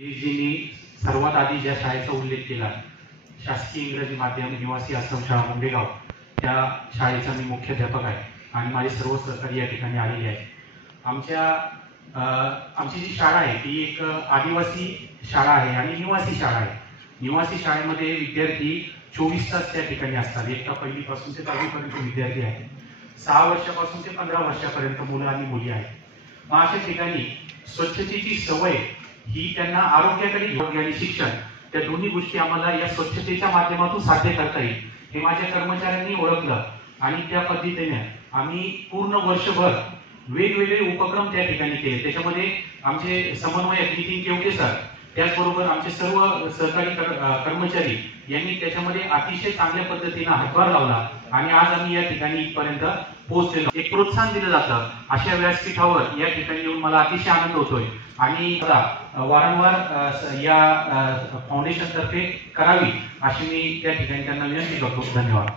गिरीशजींनी सर्वात आधी ज्या शाळेचा उल्लेख केला, शासकीय इंग्रजी माध्यम निवासी आश्रम शाळा मुंडेगाव, त्या शाळेचा मी मुख्याध्यापक आहे आणि माझे सर्व सहकारी या ठिकाणी आलेले आहेत. आमची जी शाळा आहे ती एक आदिवासी शाळा आहे आणि निवासी शाळा आहे. निवासी शाळेमध्ये विद्यार्थी 24 तास त्या ठिकाणी असतात. इयत्ता पहिलीपासून ते 10वीपर्यंत विद्यार्थी आहेत. 6 वर्षापासून ते 15 वर्षापर्यंत मुलं आणि मुली आहेत. मग अशा ठिकाणी स्वच्छतेची सवय ही त्यांना आरोग्याकडे घेऊन आणि शिक्षण, त्या दोन्ही गोष्टी आम्हाला या स्वच्छतेच्या माध्यमातून साध्य करता येईल हे माझ्या कर्मचाऱ्यांनी ओळखलं आणि त्या पद्धतीने आम्ही पूर्ण वर्षभर वेगवेगळे उपक्रम त्या ठिकाणी केले. त्याच्यामध्ये आमचे समन्वयक नितीन केवटे सर, त्याचबरोबर आमचे सर्व सहकारी कर्मचारी यांनी त्याच्यामध्ये अतिशय चांगल्या पद्धतीने हातभार लावला आणि आज आम्ही या ठिकाणी इथपर्यंत पोहोचलेलो. एक प्रोत्साहन दिलं जातं अशा व्यासपीठावर या ठिकाणी येऊन मला अतिशय आनंद होतोय आणि वारंवार या फाउंडेशन तर्फे करावी अशी मी त्या ठिकाणी त्यांना विनंती करतो. धन्यवाद.